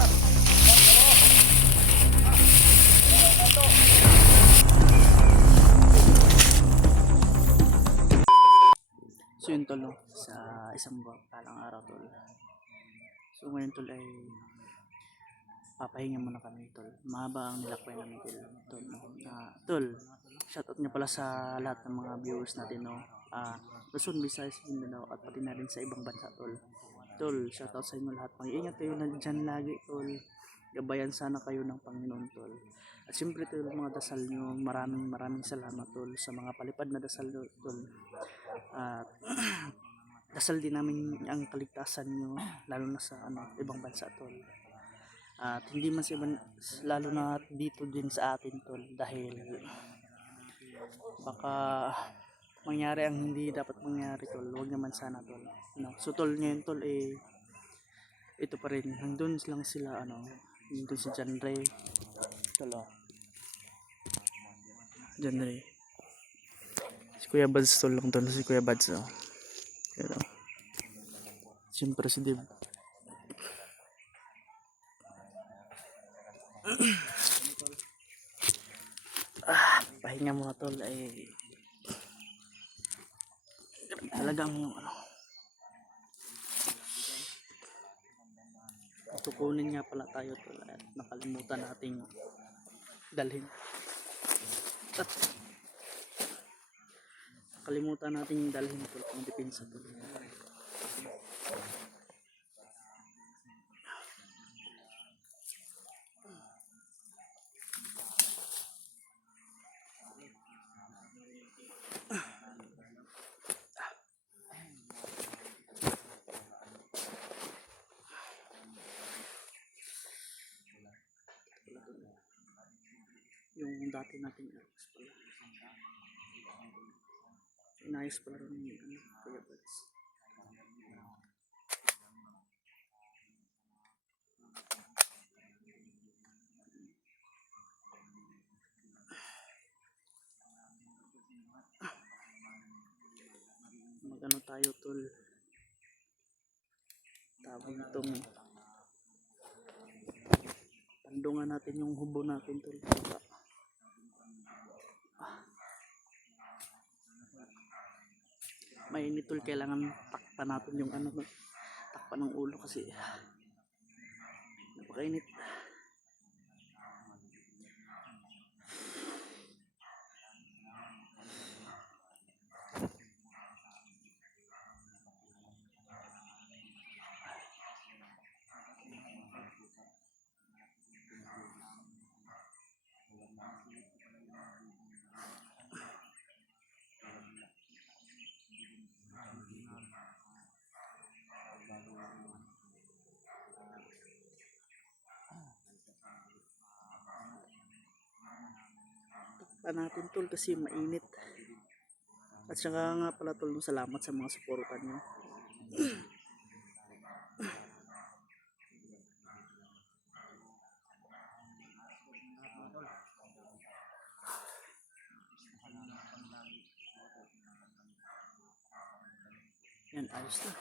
So yun tol, no? Sa isang palang araw tol. So ngayon tol ay papahinga muna kami tol. Mahaba ang nilakbay namin tol. No? Tol, shoutout nga pala sa lahat ng mga viewers natin, no. Luzon, Visayas, Mindanao at pati na rin sa ibang bansa tol. Tol, shoutout sa inyo lahat. Mag-iingat kayo na dyan lagi tol. Gabayan sana kayo ng Panginoon tol. At siyempre tol, mga dasal nyo, maraming salamat tol sa mga palipad na dasal tol. At dasal din namin ang kaligtasan nyo, lalo na sa ibang bansa tol. At hindi man sa ibang, lalo na dito din sa atin tol, dahil baka mangyari ang hindi dapat mangyari tol. Huwag naman sana tol, no? So tol, ngayon tol ito pa rin, nandun lang sila nandun si John Ray tol, John Ray, si Kuya Bads tol lang tol, si Kuya Bads pero siyempre si Dib. Pahinga muna tol, ay talagang tukunin nga pala tayo tol, at nakalimutan nating dalhin at nakalimutan nating dalhin tol ang depensa tol. Yung dati nating inayos pala rin yung Kuya Bads. Magano tayo tol, tawag itong pandungan natin yung hubo natin tol. Mainit tol, kailangan takpan natin yung takpan ng ulo kasi napakainit. Natin tol kasi mainit. At saka nga pala tol, salamat sa mga suportan nyo. Yan, ayos na.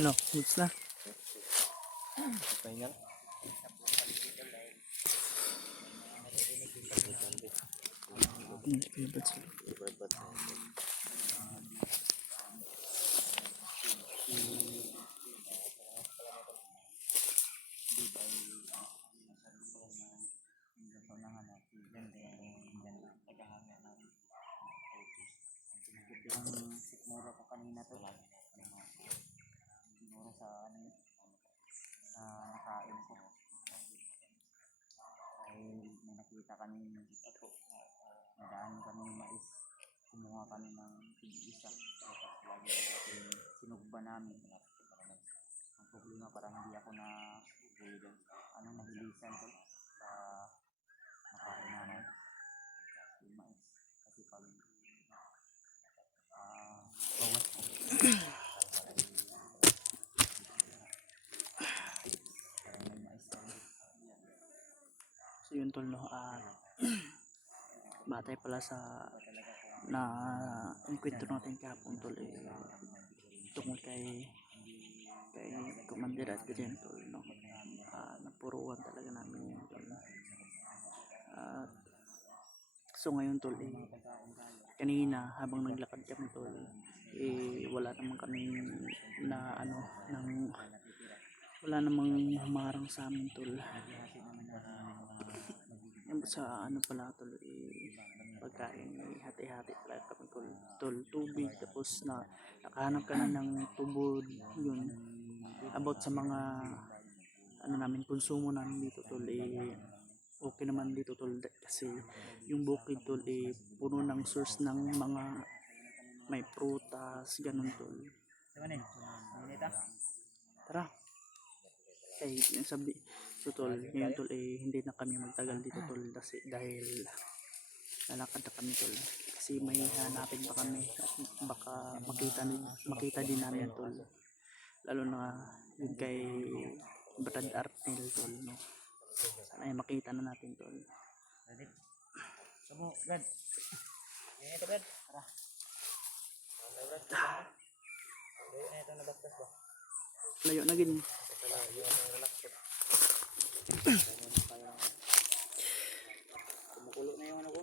Ano, goods na? Pahingal. Earbuds. Sigmura ko kanina to. Sigmura sa ano sa nakain ko. Ay may nakita kami nadaan kami ng mais. Kumuha kami ng isa. Lagi natin sinugba namin. Ang problema parang hindi ako na nahilisan ko sa nakain namin. Yung mais. Kasi pag bawas ko. So yun tol, no, batay pala sa na enkwentro natin kahapon tol, tungkol kay Commander at Adrian tol, no, napuruan talaga namin yun tol. So ngayon tol, kanina habang naglakad kami tol, wala naman kami na wala namang humarang sa amin tol. Sa pala tol, pagkain, hati-hati talaga kami tol, tubig, tapos nakahanap ka na ng tubod, yun, about sa mga namin, konsumo namin dito tol, okay naman dito tol, kasi yung bukid tol, puno ng source ng mga may prutas, ganun tol. Tara, yung sabi. So tol, ngayon tol, hindi na kami magtagal dito tol, dahil lalakad na kami tol, kasi may hanapin pa kami at baka makita din namin tol, lalo na yun kay Brad Arnel tol, no? Sana ay makita na natin tol. Kamu, Brad. Yan ito, Brad. Tara. Ito na bastas ba? Layo na gini. Kumukulo na yung ano ko.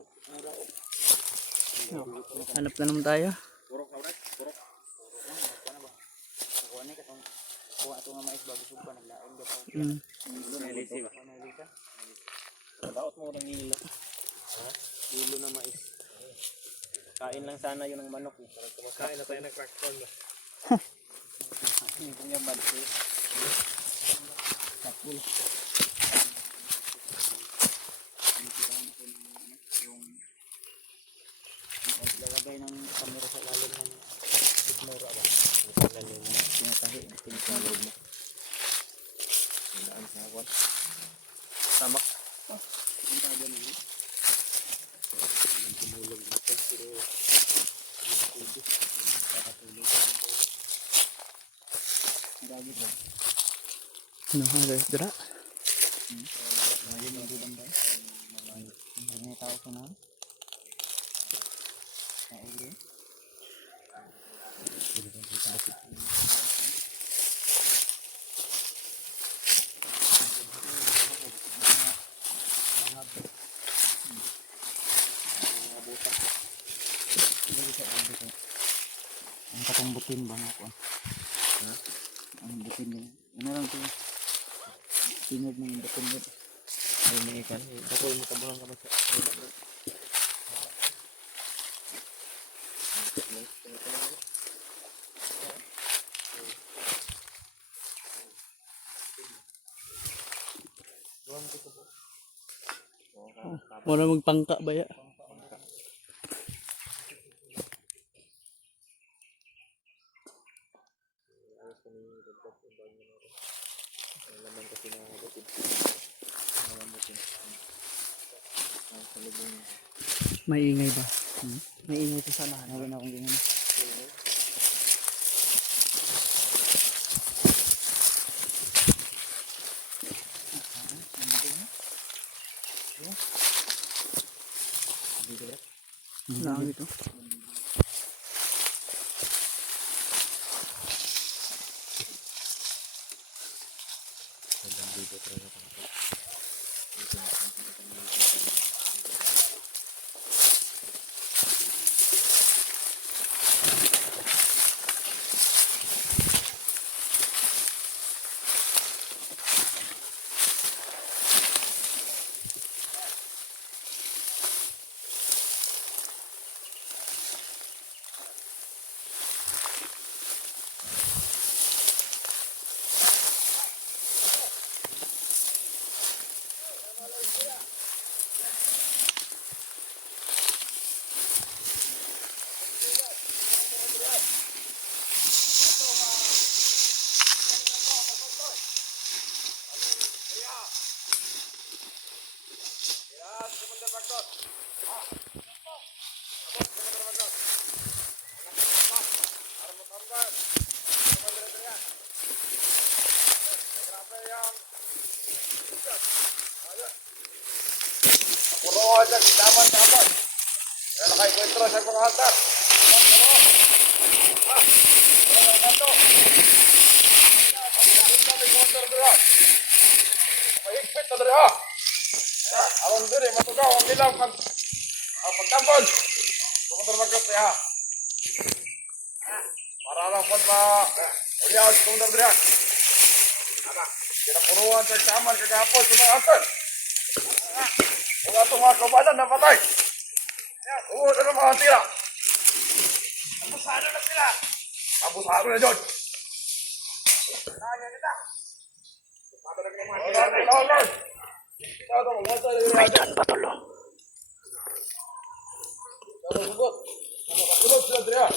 Hanap na naman tayo. Purok na, Brad. Purok. Purok na ba? Nakuha na katong kuha ito nga mais bago sumpa. Naglaon ka pa. Nailisi ba? Nailisi ka? Daot mo ng nila. Ha? Nilo na mais. Kain lang sana yun ng manok. Kain na tayo ng crackpon ba? Hindi ko niya bansi. Kapul. Lagay ng kamera sa lalim ng mura ba? Sa lalim ng pinatahi ng pinagsalog mo. Daan sa awan. Tamak. Ang taga nila. Tumulog na ito. Pero nakatulog. Ang dagi ba? Ano halos dra? Ngayon ang dulang ba? May tao ko na. Naigre. Ang katong butin ba na ako? Ha? Ang butin niya. Ano lang ito? Tingog ng butin niya. Ay, may ikan. Ako yung matabulang ka ba sa Wala magpangka ba ya? May ingay ba? May ingay sa sanahan. Wala na akong ganyan. Lang dito. Puruan sa daman-daman. Kaya naka-encuentro sa mga altar. Mahigpit na dali ha. Alam diri, matugaw ang bilang pagtambol. Kumandar magkas niya ha. Para lang po na uliyaw sa kumandar diri ha. Kinapuruan sa taman kagapon sa mga altar. Mga itong mga kabalan na patay. Uod na mga tira. Abusado na sila. Abusado na dyan. Kanya kita. Lord. May dyan pa tulo. Nakatulog sila dyan.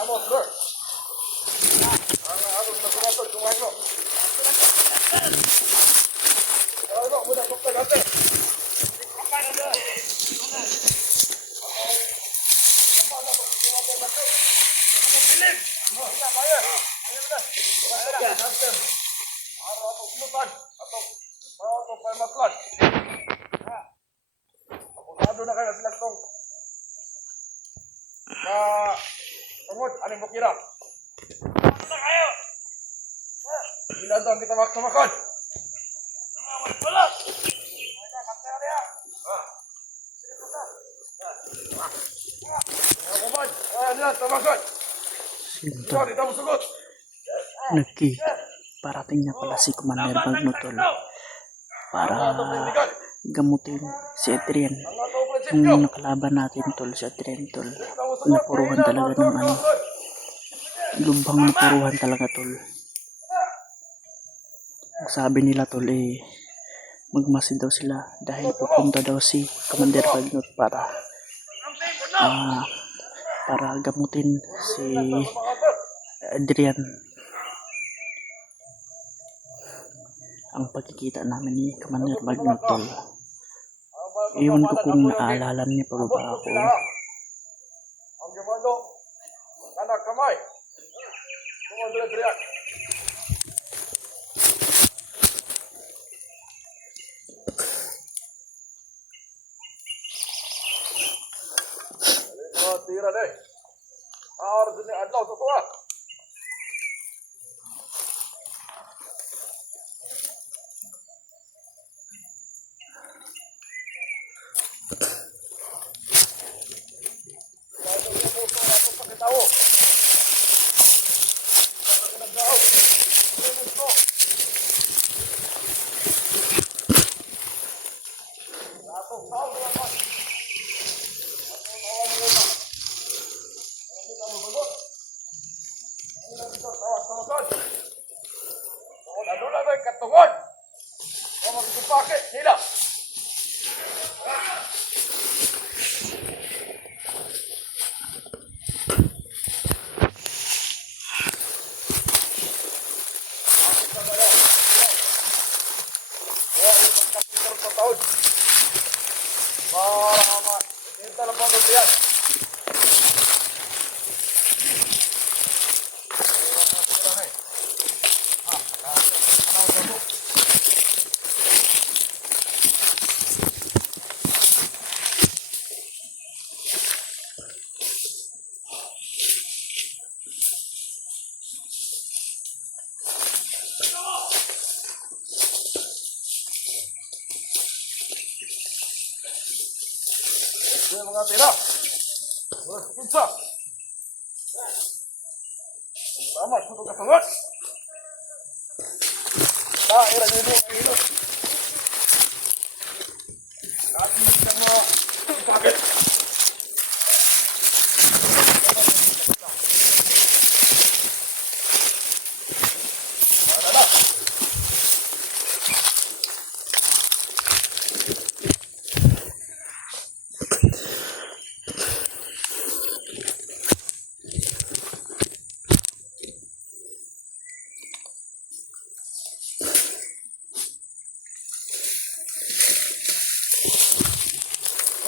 Amot, Lord. Ang atong nasumatod, kumain mo. Ano, muna, tukta gante. Abusado na kayo sila itong tungod, aning bukira. Abusado na kayo! Ilan doon kita maksamakon? Sinto. Parating na pala si Commander Magno tol. Para gamutin si Adrian. Yung nakalaban natin tol, si Adrian tol. Napuruhan talaga ng ano. Lubhang napuruhan talaga tol. Ang sabi nila tol magmasid daw sila dahil pupunta daw si Commander Magno para gamutin si Adrian. Ang pagkikita namin ni Commander Magno tol. Iwan ko kung naalala niya pa ba ako. Ang gimano, anak kamay. Commander Adrian. Tira deh. Harus ini adlaw sa tuwa. Katungod. O magpapakit nila. Mga tira. Pizza. Tama, suto ka sunod. Ira dito, ilo. Kasi mo sakit.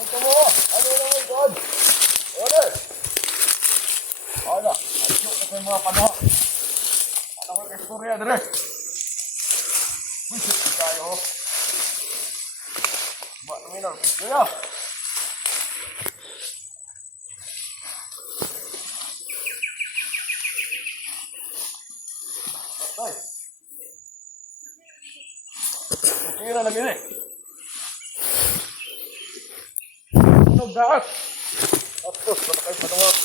Ito mo. Ano naman doon? Ano? Ano? Ayok na kayo mga panahon. Ano ko yung istorya, dire? Wisit ko tayo. Buat namin ang istorya. Ay. Kira lagi ni. Ano daat? Tapos, baka kayo panawag.